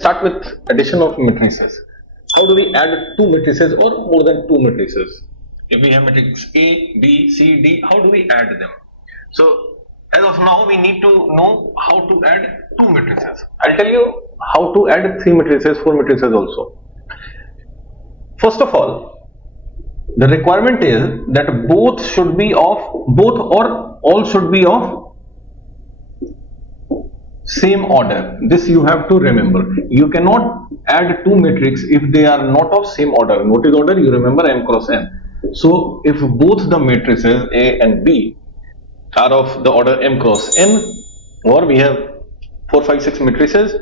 Start with addition of matrices. How do we add two matrices or more than two matrices? If we have matrix A, B, C, D, how do we add them? So as of now, we need to know how to add two matrices. I'll tell you how to add three matrices, four matrices also. First of all, the requirement is that both should be of, both or all should be of same order. This you have to remember. You cannot add two matrices if they are not of same order. What is order? You remember M cross N. So if both the matrices A and B are of the order M cross N, or we have 4, 5, 6 matrices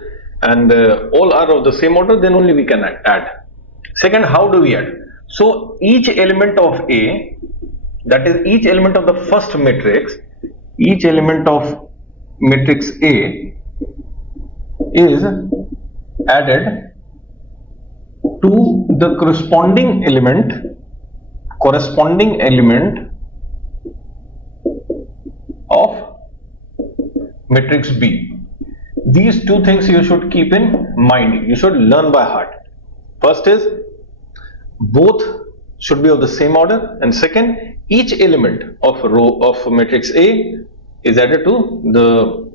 and all are of the same order, then only we can add. Second, how do we add? So each element of A, that is each element of the first matrix, each element of matrix A is added to the corresponding element of matrix B. These two things you should keep in mind. You should learn by heart. First is both should be of the same order, and second, each element of row of matrix A is added to the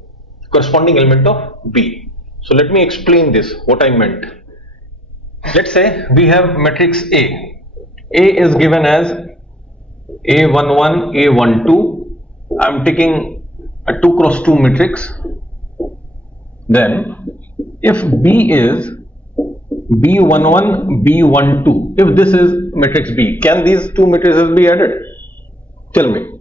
corresponding element of B. So let me explain this, what I meant. Let's say we have matrix A. A is given as A11, A12. I am taking a 2 cross 2 matrix. Then if B is B11, B12, if this is matrix B, can these two matrices be added? Tell me.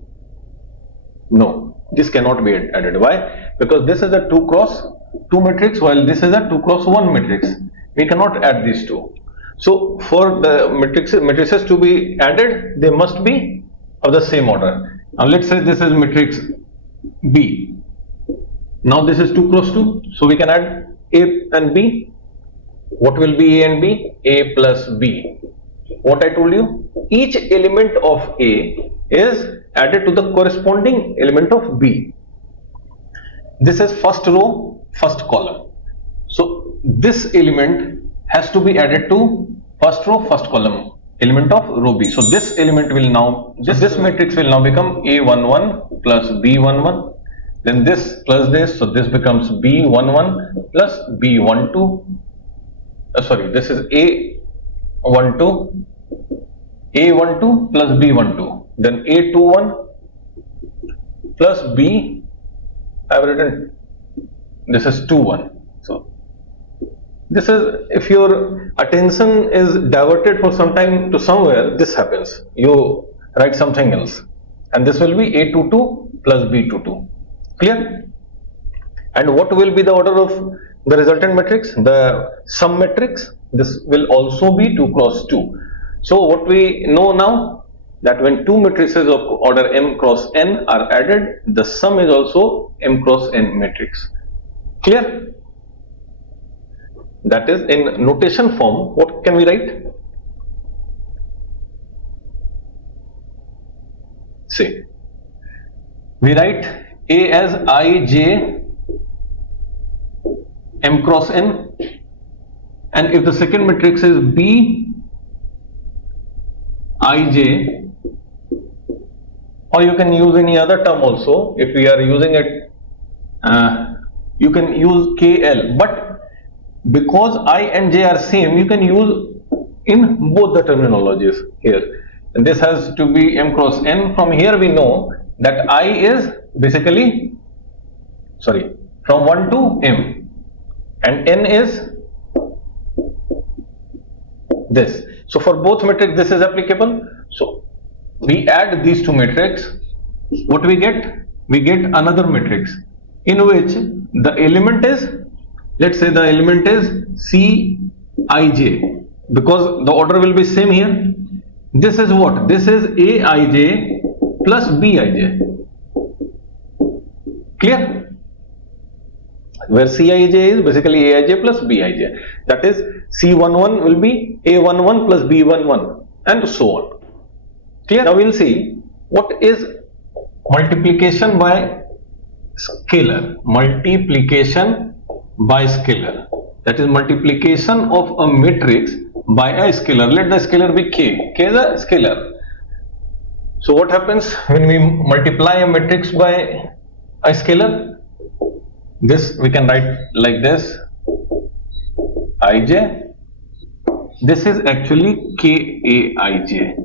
No, this cannot be added. Why? Because this is a 2 cross 2 matrix while this is a 2 cross 1 matrix. We cannot add these two. So for the matrices to be added, they must be of the same order. Now let's say this is matrix B. Now this is 2 cross 2. So we can add A and B. What will be A and B? A plus B. What I told you? Each element of A is added to the corresponding element of B. This is first row, first column. So this element has to be added to first row, first column element of row B. So this element will now, this matrix will now become A11 plus B11. Then this plus this, so this becomes B11 plus B12. This is A12 plus B12. Then A21 plus B, I have written, this is 21. So this is, if your attention is diverted for some time to somewhere, this happens. You write something else, and this will be A22 plus B22. Clear? And what will be the order of the resultant matrix? The sum matrix. This will also be 2 cross 2. So what we know now, that when two matrices of order M cross N are added, the sum is also M cross N matrix. Clear? That is, in notation form, what can we write? See, we write A as Ij M cross N, and if the second matrix is B Ij, or you can use any other term also. If we are using it, you can use KL, but because I and J are same, you can use in both the terminologies here. And this has to be M cross N. From here we know that I is basically, from 1 to M, and N is this. So for both matrix this is applicable. So we add these two matrices. What we get? We get another matrix in which the element is, let's say the element is Cij, because the order will be same here. This is what? This is Aij plus Bij. Clear? Where Cij is basically Aij plus Bij. That is, C11 will be A11 plus B11 and so on. Clear? Now we will see what is multiplication by scalar. Multiplication by scalar. that is multiplication of a matrix by a scalar. Let the scalar be k. K is a scalar. So what happens when we multiply a matrix by a scalar? This we can write like this, ij. This is actually kaij.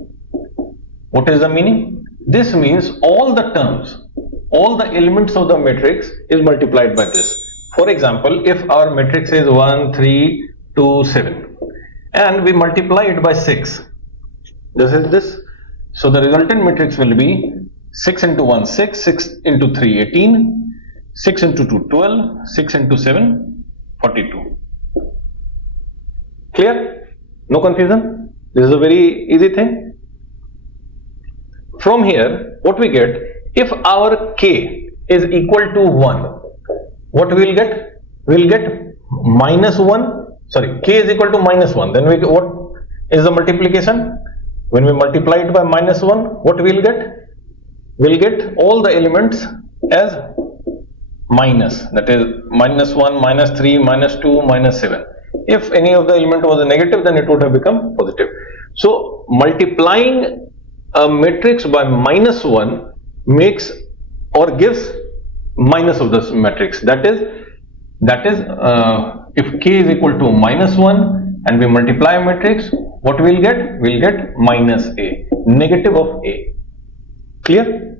What is the meaning? This means all the terms, all the elements of the matrix is multiplied by this. For example, if our matrix is 1, 3, 2, 7 and we multiply it by 6, this is this. So the resultant matrix will be 6 into 1, 6, 6 into 3, 18, 6 into 2, 12, 6 into 7, 42. Clear? No confusion? This is a very easy thing. From here, what we get, if our k is equal to 1, what we will get? We will get minus 1, sorry, k is equal to minus 1. Then we, what is the multiplication? When we multiply it by minus 1, what we will get? We will get all the elements as minus, that is minus 1, minus 3, minus 2, minus 7. If any of the element was a negative, then it would have become positive. So multiplying a matrix by minus 1 makes or gives minus of this matrix. That is if k is equal to minus 1 and we multiply a matrix, what we will get? We will get minus a, negative of a. Clear?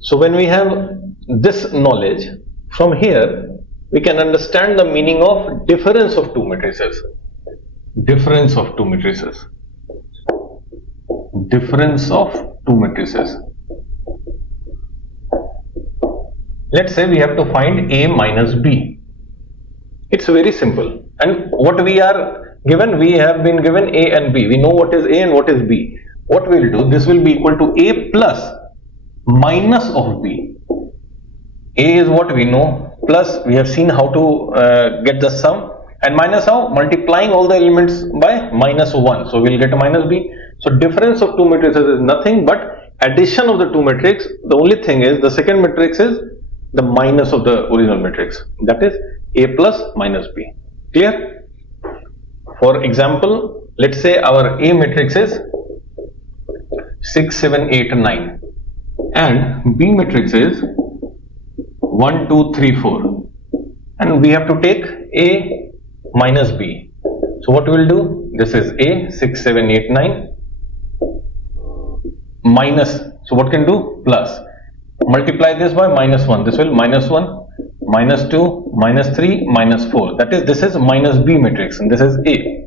So when we have this knowledge, from here we can understand the meaning of difference of two matrices. Difference of two matrices. Difference of two matrices. Let's say we have to find A minus B. It's very simple. And what we are given, we have been given A and B. We know what is A and what is B. What we will do, this will be equal to A plus minus of B. A is what we know, plus we have seen how to get the sum, and minus how? Multiplying all the elements by minus 1. So we will get a minus B. So difference of two matrices is nothing but addition of the two matrix. The only thing is the second matrix is the minus of the original matrix, that is A plus minus B. Clear? For example, let's say our A matrix is 6, 7, 8, 9 and B matrix is 1, 2, 3, 4 and we have to take A minus B. So what we will do? This is A, 6, 7, 8, 9 minus, so what can do? Plus. Multiply this by minus 1. This will minus 1, minus 2, minus 3, minus 4. That is, this is minus B matrix and this is A.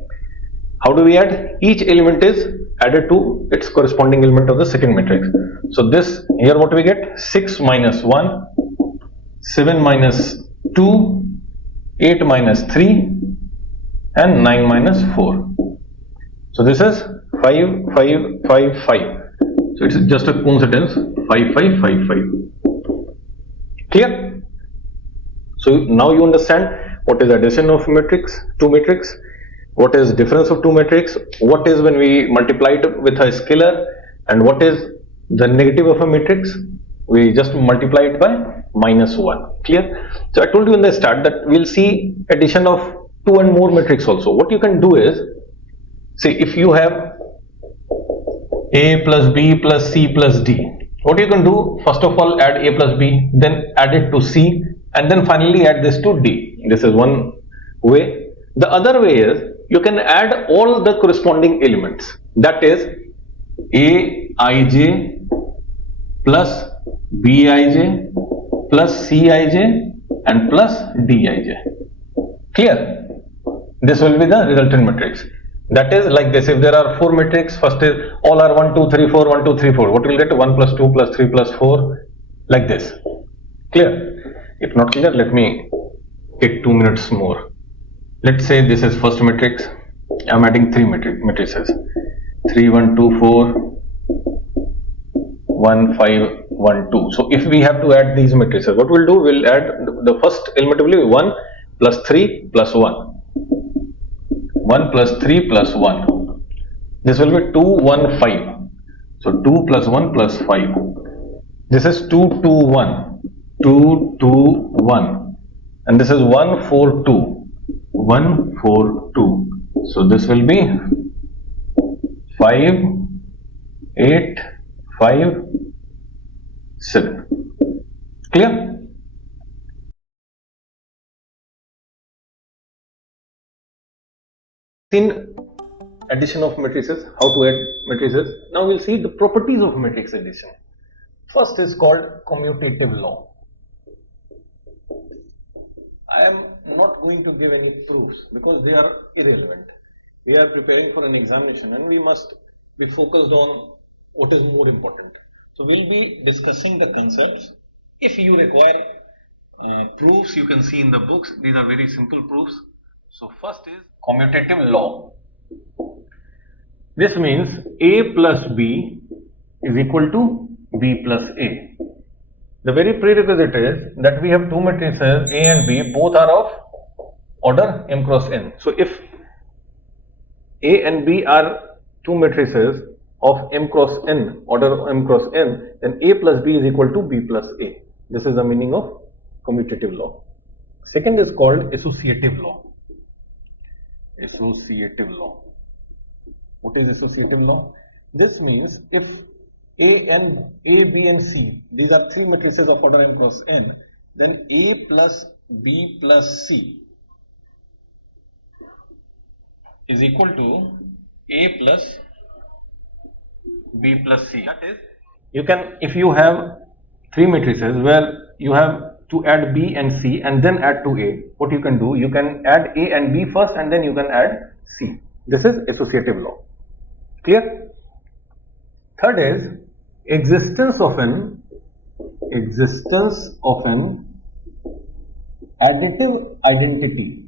How do we add? Each element is added to its corresponding element of the second matrix. So this, here what we get? 6 minus 1, 7 minus 2, 8 minus 3 and 9 minus 4. So this is 5, 5, 5, 5. So it's just a coincidence, 5, 5, 5, 5. Clear? So now you understand what is addition of matrix, two matrix, what is difference of two matrix, what is when we multiply it with a scalar, and what is the negative of a matrix. We just multiply it by minus 1. Clear? So I told you in the start that we'll see addition of two and more matrix also. What you can do is, see, if you have A plus B plus C plus D, what you can do, first of all add A plus B, then add it to C, and then finally add this to D. This is one way. The other way is, you can add all the corresponding elements, that is Aij plus Bij plus Cij and plus Dij. Clear? This will be the resultant matrix. That is like this. If there are four matrix, first is all are 1, 2, 3, 4, 1, 2, 3, 4. What will get? 1 plus 2 plus 3 plus 4, like this. Clear? If not clear, let me take 2 minutes more. Let's say this is first matrix. I am adding 3 matrices. 3, 1, 2, 4, 1, 5, 1, 2. So if we have to add these matrices, what we'll do? We'll add the first element will be 1 plus 3 plus 1. 1 plus 3 plus 1. This will be 2, 1, 5. So 2 plus 1 plus 5. This is 2, 2, 1. 2, 2, 1. and this is 1 4 2, 1 4 2. So this will be 5 8 5 7. Clear? In addition of matrices, how to add matrices. Now we'll see the properties of matrix addition. First is called commutative law. I am not going to give any proofs because they are irrelevant. We are preparing for an examination and we must be focused on what is more important. So we'll be discussing the concepts. If you require proofs, you can see in the books. These are very simple proofs. So first is commutative law. This means A plus B is equal to B plus A. The very prerequisite is that we have two matrices A and B, both are of order m cross n. So if A and B are two matrices of m cross n, order m cross n, then A plus B is equal to B plus A. This is the meaning of commutative law. Second is called associative law. Associative law. What is associative law? This means if A, B and C, these are three matrices of order m cross n, then A plus B plus C is equal to A plus B plus C. That is, you can, if you have three matrices where you have to add B and C and then add to A, what you can do, you can add A and B first and then you can add C. This is associative law. Clear? Third is existence of an additive identity.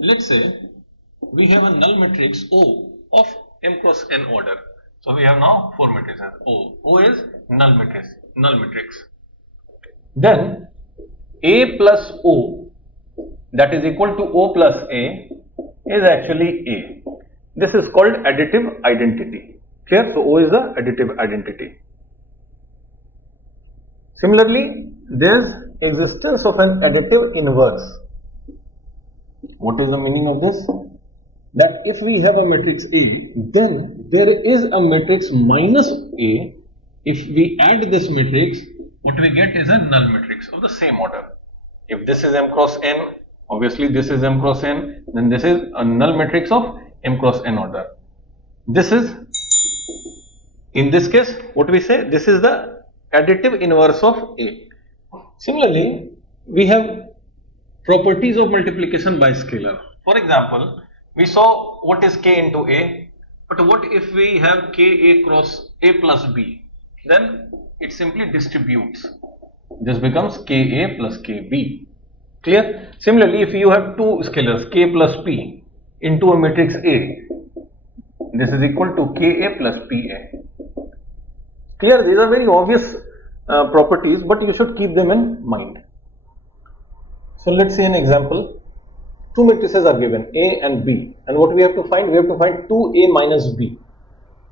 Let's say we have a null matrix O of m cross n order. So we have now four matrices. O is null matrix. Then A plus O, that is equal to O plus A, is actually A. This is called additive identity. Clear? So O is the additive identity. Similarly, there is existence of an additive inverse. What is the meaning of this? That if we have a matrix A, then there is a matrix minus A. If we add this matrix, what we get is a null matrix of the same order. If this is m cross n, obviously this is m cross n, then this is a null matrix of m cross n order. This is, in this case, what we say, this is the additive inverse of A. Similarly, we have properties of multiplication by scalar. For example, we saw what is k into A, but what if we have ka cross A plus B? Then it simply distributes. This becomes ka plus kb. Clear? Similarly, if you have two scalars k plus p into a matrix A, this is equal to ka plus pa. Clear? These are very obvious properties, but you should keep them in mind. So let's see an example. Two matrices are given, A and B, and what we have to find? We have to find 2A minus B.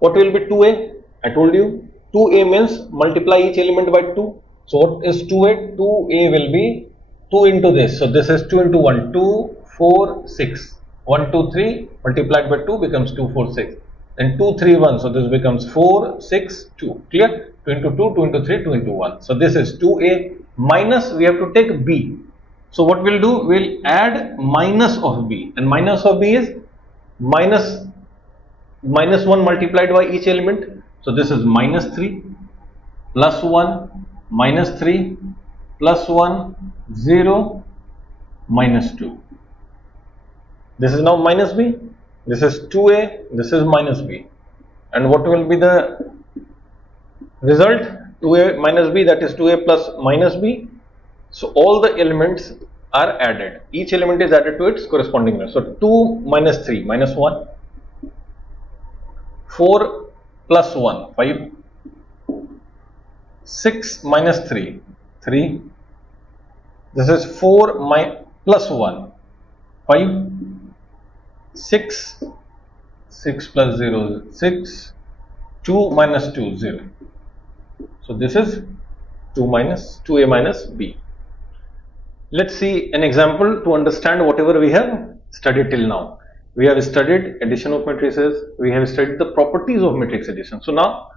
What will be 2A? I told you 2A means multiply each element by 2. So what is 2A? 2A will be 2 into this. So this is 2 into 1, 2, 4, 6. 1, 2, 3 multiplied by 2 becomes 2, 4, 6. Then 2, 3, 1. So this becomes 4, 6, 2. Clear? 2 into 2, 2 into 3, 2 into 1. So this is 2A minus, we have to take B. So what we'll do? We'll add minus of B, and minus of B is minus 1 multiplied by each element. So this is minus 3 plus 1 minus 3 plus 1 0 minus 2. This is now minus B. This is 2A. This is minus B. And what will be the result? 2A minus B, that is 2A plus minus B. So all the elements are added. Each element is added to its corresponding number. So 2 minus 3 minus 1. 4 plus 1 5. 6 minus 3 3. This is 4 plus 1 5. 6 plus 0 6. 2 minus 2 0. So this is 2a minus b. Let's see an example to understand whatever we have studied till now. We have studied addition of matrices, we have studied the properties of matrix addition. So now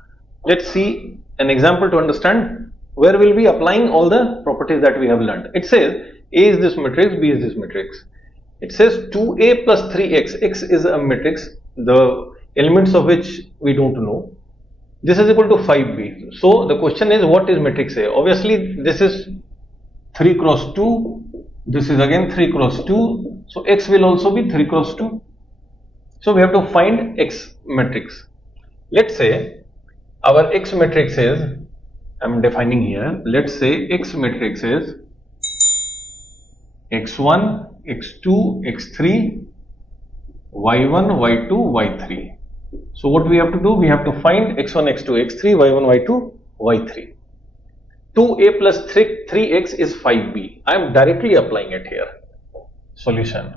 let's see an example to understand where we'll be applying all the properties that we have learned. It says A is this matrix, B is this matrix. It says 2a plus 3x, x is a matrix, the elements of which we don't know. This is equal to 5b. So the question is, what is matrix A? Obviously this is 3 cross 2, this is again 3 cross 2, so x will also be 3 cross 2. So we have to find x matrix. Let's say our x matrix is, I am defining here, let's say x matrix is x1, x2, x3, y1, y2, y3. So what we have to do, we have to find x1, x2, x3, y1, y2, y3. 2a plus 3x is 5b. I am directly applying it here. Solution.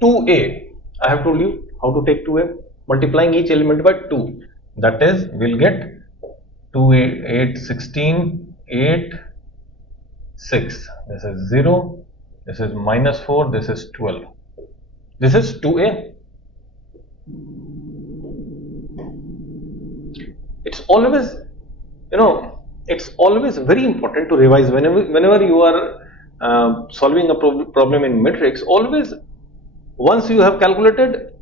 2a, I have told you how to take 2a, multiplying each element by 2. That is, we will get 2, 8, 16, 8, 6. This is 0. This is minus 4. This is 12. This is 2a. It's always, it's always very important to revise whenever you are solving a problem in matrix. Always, once you have calculated,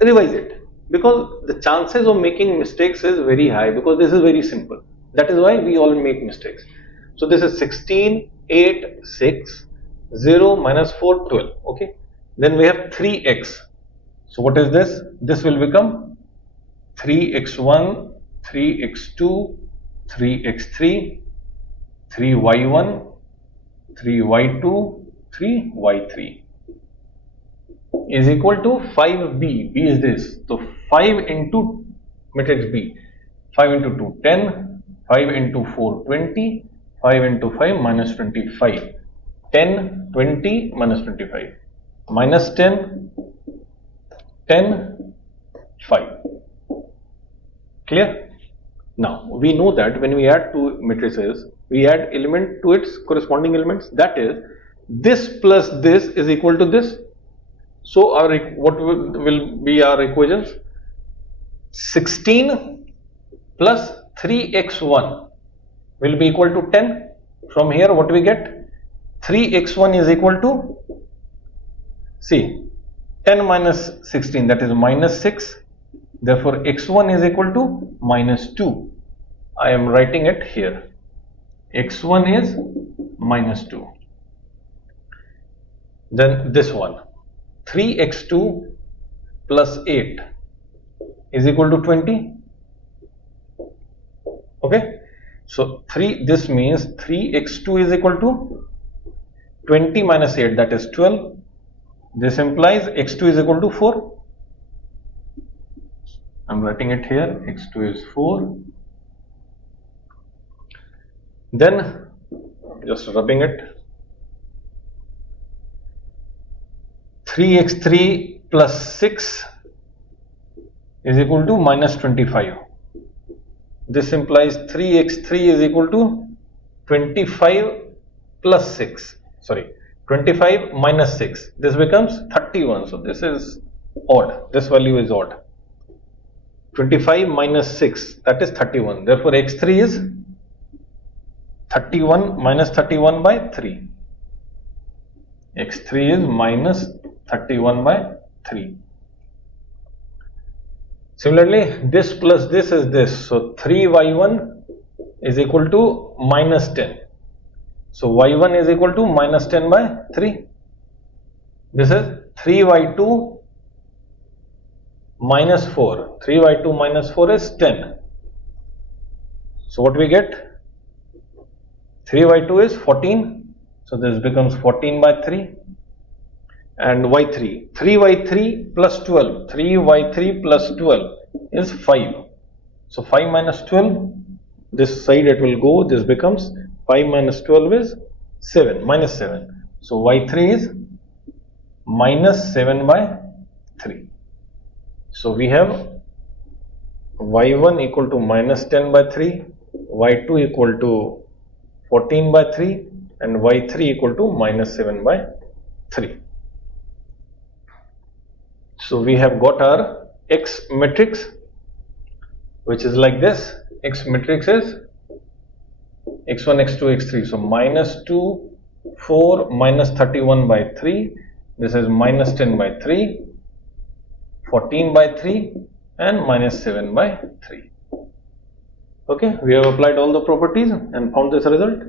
revise it, because the chances of making mistakes is very high, because this is very simple. That is why we all make mistakes. So this is 16, 8, 6, 0, minus 4, 12. Okay. Then we have 3x. So what is this? This will become 3x1, 3x2, 3x3, 3y1, 3y2, 3y3 is equal to 5b. b is this. So 5 into matrix B. 5 into 2, 10. 5 into 4, 20. 5 into 5, minus 25. 10, 20, minus 25. Minus 10, 10, 5. Clear? Now, we know that when we add two matrices, we add element to its corresponding elements. That is, this plus this is equal to this. So, what will be our equations? 16 plus 3x1 will be equal to 10. From here, what we get? 3x1 is equal to, see, 10 minus 16, that is minus 6. Therefore, x1 is equal to minus 2. I am writing it here. x1 is minus 2. Then this one, 3x2 plus 8 is equal to 20. Okay. So, this means 3x2 is equal to 20 minus 8, that is 12. This implies x2 is equal to 4. I am writing it here, x2 is 4. Then, just rubbing it, 3x3 plus 6 is equal to minus 25. This implies 3x3 is equal to 25 plus 6. Sorry, 25 minus 6. This becomes 31. So, this is odd. This value is odd. 25 minus 6, that is 31. Therefore, x3 is 31 minus 31 by 3. x3 is minus 31 by 3. Similarly, this plus this is this. So, 3y1 is equal to minus 10. So, y1 is equal to minus 10 by 3. This is 3y2 minus 4. 3y2 minus 4 is 10. So, what we get? 3y2 is 14. So, this becomes 14 by 3. And y3. 3y3 plus 12. 3y3 plus 12 is 5. So, 5 minus 12. This side it will go. This becomes 5 minus 12 is 7. Minus 7. So, y3 is minus 7 by 3. So, we have y1 equal to minus 10 by 3, y2 equal to 14 by 3 and y3 equal to minus 7 by 3. So we have got our X matrix, which is like this. X matrix is x1, x2, x3. So minus 2, 4, minus 31 by 3. This is minus 10 by 3, 14 by 3 and minus 7 by 3. Okay, we have applied all the properties and found this result.